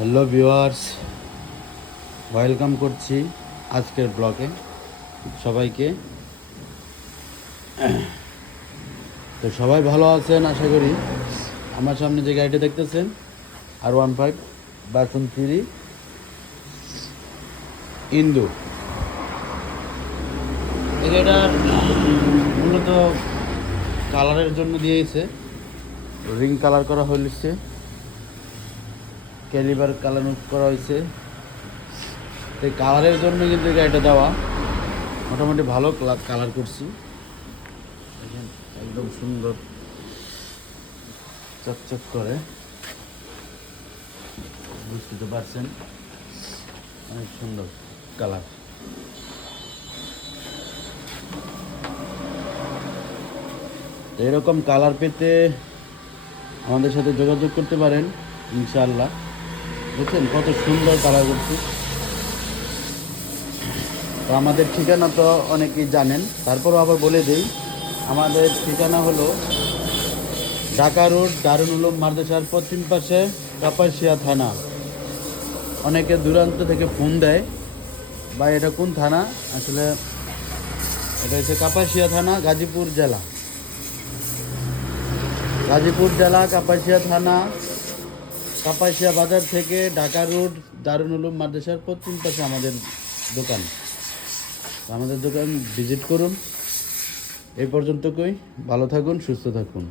Hello viewers, welcome করছি আজকের ব্লগে সবাইকে। তো সবাই ভালো আছেন আশা করি। আমার সামনে যে গাড়িটা দেখতেছেন R15 ভার্সন 3 ইন্দু, এই গাড়িটার মূলত কালারের জন্য দিয়েছে, রিং কালার করা হয়েছে, ক্যালিবার কালার করা হয়েছে। এই কালারের জন্য কিন্তু গাড়িটা দেওয়া, মোটামুটি ভালো কালার করছি। একদম সুন্দর চকচক করে, বুঝতে তো পারছেন, অনেক সুন্দর কালার। এরকম কালার পেতে আমাদের সাথে যোগাযোগ করতে পারেন ইনশাআল্লাহ। বুঝছেন কত সুন্দর কালার করছি। তো আমাদের ঠিকানা তো অনেকেই জানেন, তারপরও আবার বলে দিই, আমাদের ঠিকানা হলো ঢাকা রোড, দারুল উলুম মাদ্রাসার পশ্চিম পাশে, কাপাসিয়া থানা। অনেকে দূরান্ত থেকে ফোন দেয়, বা এটা কোন থানা? আসলে এটা হচ্ছে কাপাসিয়া থানা, গাজীপুর জেলা। গাজীপুর জেলা, কাপাসিয়া থানা, কাপাসিয়া বাজার থেকে ঢাকা রোড, দারুল উলুম মাদ্রাসার পশ্চিম পাশে আমাদের দোকান। আমাদের দোকান ভিজিট করুন। এই পর্যন্ত কই, ভালো থাকুন, সুস্থ থাকুন।